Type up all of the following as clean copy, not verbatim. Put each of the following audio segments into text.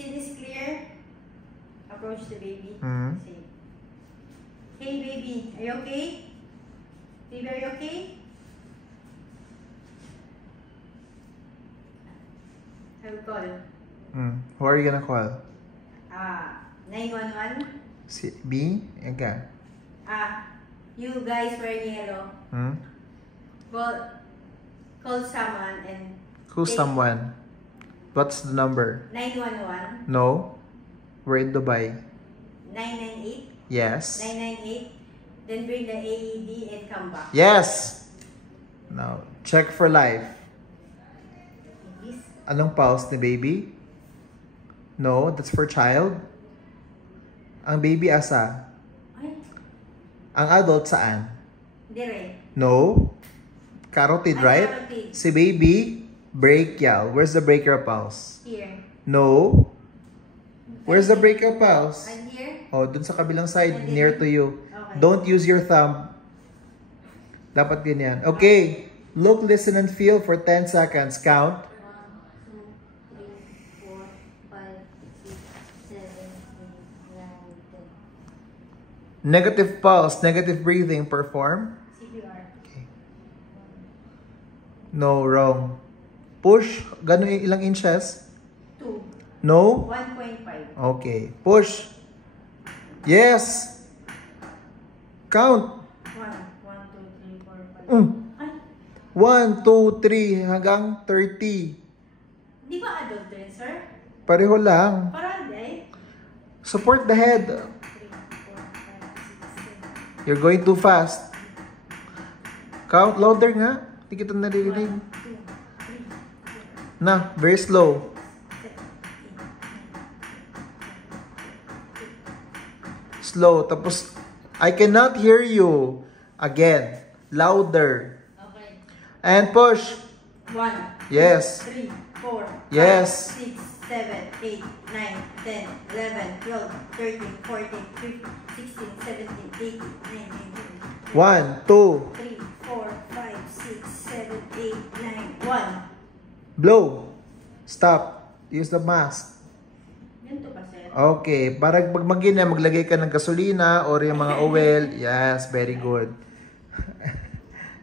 Scene is clear. Approach the baby. Say, hey baby, are you okay? Baby, are you okay? I will call. Who are you gonna call? 911. B? Ega. You guys wearing yellow. Call someone and... Who's someone? What's the number? 911. No. We're in Dubai. 998. Yes. 998. Then bring the AED and come back. Yes! Now, check for life. Yes. Anong pulse ni baby? No, that's for child. Ang baby asa? Ay. Ang adult saan? Dire. No. Carotid, right? Carotid. Si baby, brachial. Where's the brachial pulse? Here. No. Where's the brachial pulse? And here? Oh, dun sa kabilang side, And near to you. Okay. Don't use your thumb. Dapat ganyan. Okay. Look, listen, and feel for 10 seconds. Count. 1, 2, 3, 4, 5, 6, 7, 8, 9, 10. Negative pulse, negative breathing. Perform. CPR. Okay. No, wrong. Push. Gano'n ilang inches? 2. No? 1.5. Okay. Push. Yes. Count. 1, 2, 3, 4, 5. Ay, 1, 2, 3 hanggang 30. di ba adult din, sir? Pareho lang. Parang di. Support the head. 3, 4, 5, 6, 7. You're going too fast. Count louder nga. Hindi kita naririnig. 1, 2, 3, 4, Na, very slow. 7, 8, 9, 10. Slow. Tapos, I cannot hear you. Again. Louder. Okay. And push. 1, Yes. 3, 4, Yes. 5, 6, 7, 8, 9, 10, 11, 12, 13, 14, 15, 16, 17, 18, 19, 20. 1, 2. 3, 4, 5, 6, 7, 8, 9, 1. Blow. Stop. Use the mask. Ganito ba, sir? Okay. Para pag magina, maglagay ka ng gasolina or yung mga oil. Yes, very good.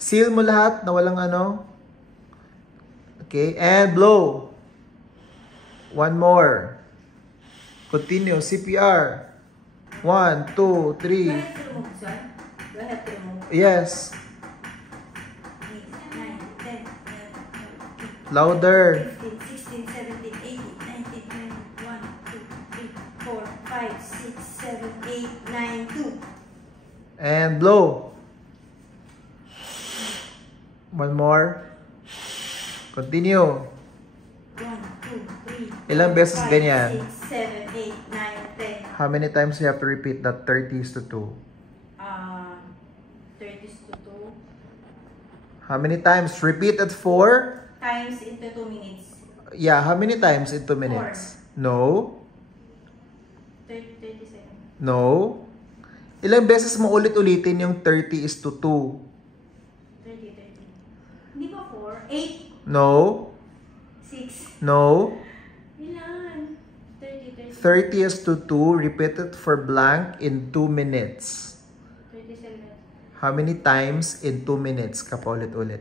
Seal mo lahat na walang ano. Okay. And blow. One more. Continue. CPR. 1, 2, 3. Do I have to remove, sir? Do I have to remove? Yes. 8, 9, 10, 11, 12, Louder. 15, 16, 17, 18, 19, 20, 1, 2, 3, 4, 5, 6, 7, 8, 9, 2. And blow. One more. Continue. 1, 2, 3, Ilang beses 5, ganyan? 6, 7, 8, 9, 10. How many times you have to repeat that 30 is to 2? 30 to 2 How many times? Repeat it 4? times into 2 minutes. Yeah, how many times in 2 minutes? No. 30 seconds. No. Ilang beses mo ulit-ulitin yung 30 is to 2? 30. Hindi ba 4? 8? No. 6? No. Ilan? 30. 30 is to 2. Repeat it for blank in 2 minutes. 37. How many times in 2 minutes ka pa ulit-ulit?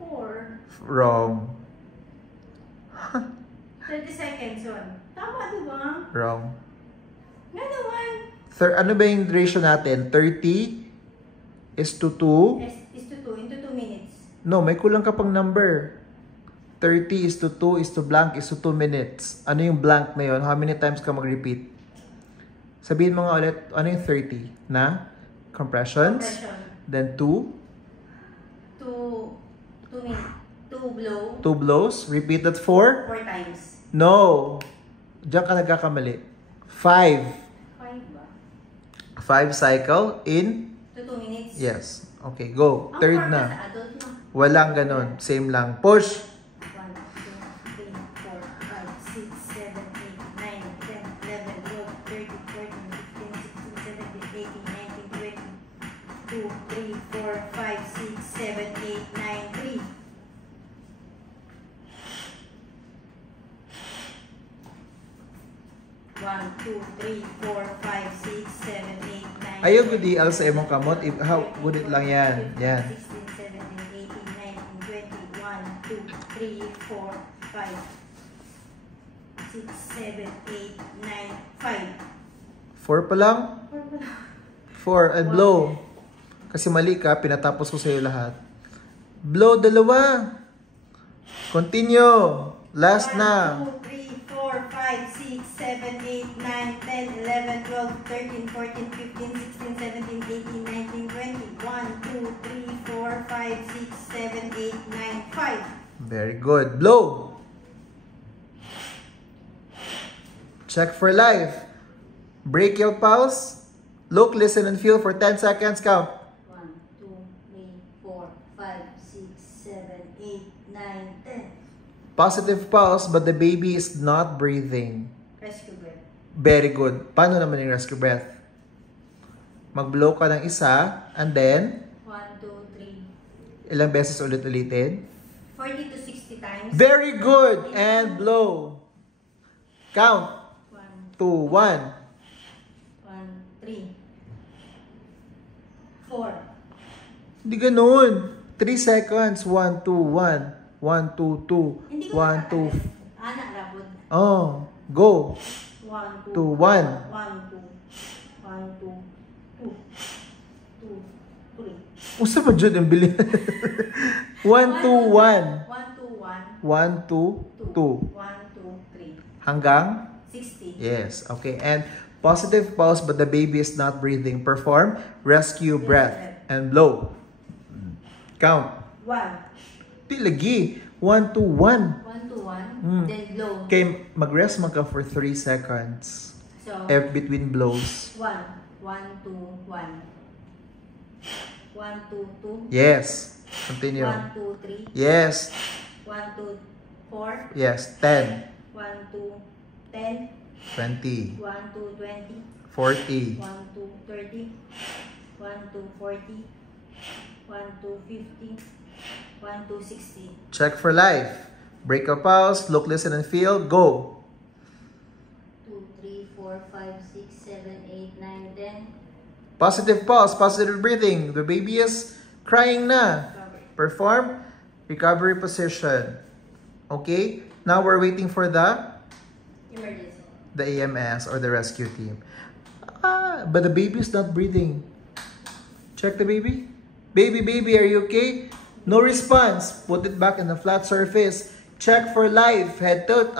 4. Wrong. 30 seconds yun. Tama, diba? Wrong. Nga naman. Ano ba yung ratio natin? 30 is to 2? Is to 2 into 2 minutes. No, may kulang ka pang number. 30 is to 2 is to blank is to 2 minutes. Ano yung blank na yun? How many times ka mag-repeat? Sabihin mo nga ulit, ano yung 30? Na? Compressions? Compression. Then 2? 2 minutes. 2 blow. 2 blows. Repeat that 4? 4 times. No. Diyan ka nagkakamali. 5. 5 ba? 5 cycle in? To 2 minutes. Yes. Okay, go. Ang Third para na. sa adult na. Walang ganon. Same lang. Push. 1, 2, 3, 4, 5, 6, 7, 8, 9, 10, 11, 12, 13, 14, 15, 16, 17, 18, 19, 20. 2, 3, 4, 5, 6, 7, 8, 9, 3. 1, 2, 3, 4, 5, 6, 7, 8, 9. Ayaw good i-al sa imong kamot. How good it lang yan. Yan. 16, 17, 18, 19, 20. 1, 2, 3, 4, 5, 6, 7, 8, 9, 5. 4 pa lang? 4 and blow. Kasi mali ka, pinatapos ko sa'yo lahat. Blow, dalawa. Continue. Last 1, na. 2, 3, 4, 5, 6, 7, 8, 9, 10, 11, 12, 13, 14, 15, 16, 17, 18, 19, 20. 1, 2, 3, 4, 5, 6, 7, 8, 9, 5. Very good. Blow. Check for life. Break your pulse. Look, listen, and feel for 10 seconds. Count. 1, 2, 3, 4, 5, 6, 7, 8, 9, 10. Positive pulse, but the baby is not breathing. Rescue breath. Very good. Paano naman yung rescue breath? Mag-blow ka ng isa, and then, 1, 2, 3. ilang beses ulit-ulitin? 40 to 60 times. Very good! And blow. Count. 1, 2, 1. 1, 3, 4. Hindi ganun. 3 seconds. 1, 2, 1. 1, 2, 2. Hindi ko 1, 2. Anak rabod. Oh, go. 1, 2, 2, 1. 1, 2, 1, 2, 2, 2, 3. Usa ba dyan ang bilhin? 1, 2, 1. 1, 2, 1. 1, 2, 2. 1, 2, 3. Hanggang? 60. Yes. Okay. And positive pulse, but the baby is not breathing. Perform rescue breath and blow. Count. 1. Di lagi. 1, 2, 1. 1 to 1. Mm. Then blow. Okay, mag-rest man ka for 3 seconds. So, Between blows. 1, 1, 2, 1. 1, 2, 2. Yes. Continue. 1, 2, 3. Yes. 1, 2, 4. Yes. 10, 1, 2, 10. 20, 1, 2, 20. 40, 1, 2, 30. 1, 2, 40. 1, 2, 50. 1, 2, 60. check for life. Break a pulse, look, listen, and feel. Go. 2, 3, 4, 5, 6, 7, 8, 9, 10. Positive pulse, positive breathing. The baby is crying na. Perform recovery position. Okay? Now we're waiting for the Emergency. EMS or the rescue team. But the baby is not breathing. Check the baby. Baby, are you okay? No response. Put it back in the flat surface. Check for life. Head tilt.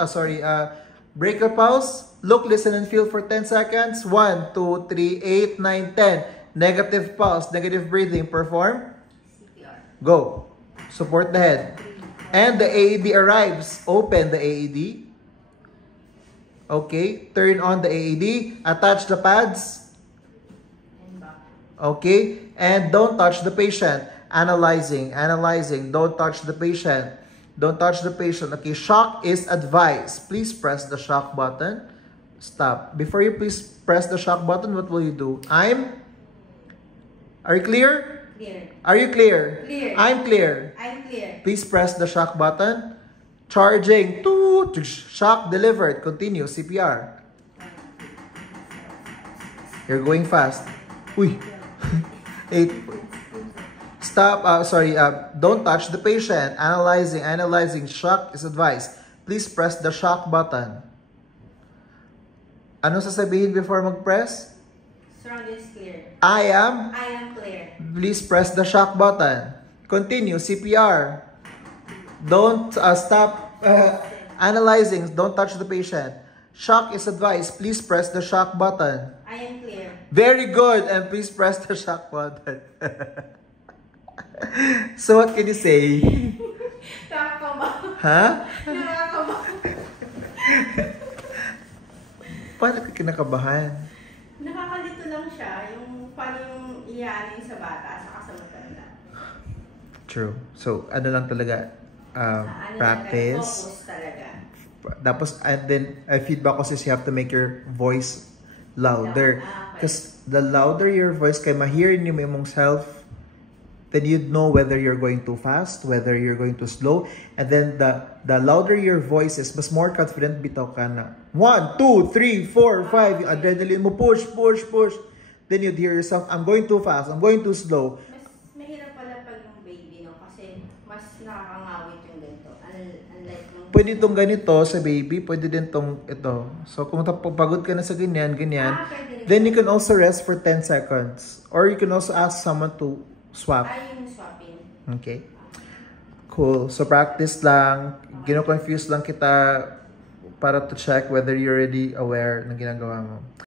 Break a pulse. Look, listen, and feel for 10 seconds. 1, 2, 3, 8, 9, 10. Negative pulse, negative breathing. Perform. CPR. Go. Support the head. And the AED arrives. Open the AED. Okay. Turn on the AED. Attach the pads. And back. Okay. And don't touch the patient. Analyzing. Don't touch the patient. Don't touch the patient. Okay. Shock is advised. Please press the shock button. Stop. Before you please press the shock button, what will you do? Are you clear? Clear. Are you clear? Clear. I'm clear. I'm clear. Please press the shock button. Charging. Shock delivered. Continue. CPR. You're going fast. Uy. 8. Stop. Don't touch the patient. Analyzing. Shock is advised. Please press the shock button. Ano sasabihin before mag-press? Surround is clear. I am. Clear. Please press the shock button. Continue. CPR. Don't stop analyzing. Don't touch the patient. Shock is advised. Please press the shock button. I am clear. Very good. And please press the shock button. So what can you say? Nakakaba. Ha? Nakakaba. Paano ka kinakabahan? Nakakalito lang siya. Yung paano yung iyanin sa bata sa matanda. True. So, ano lang talaga, Ano practice. Talaga, focus talaga. Tapos, and then, feedback ko is you have to make your voice louder. Okay. Because the louder your voice, kay ma-hear niyo mo yung self, then you'd know whether you're going too fast, whether you're going too slow. And then the louder your voice is, mas more confident bitaw ka na. 1, 2, 3, 4, 5, yung adrenaline mo, push, push, push. Then you'd hear yourself, I'm going too fast, I'm going too slow. Mas mahirap pala pag yung baby, no? Kasi mas nakakangawit yung ganito. Unlike nung... Pwede itong ganito sa baby, pwede din itong ito. So kung pagod ka na sa ganyan, ganyan, pwede rin. then you can also rest for 10 seconds. Or you can also ask someone to swap. Yung swapping. Okay. Cool. So practice lang. Gino-confuse lang kita para to check whether you're already aware ng ginagawa mo.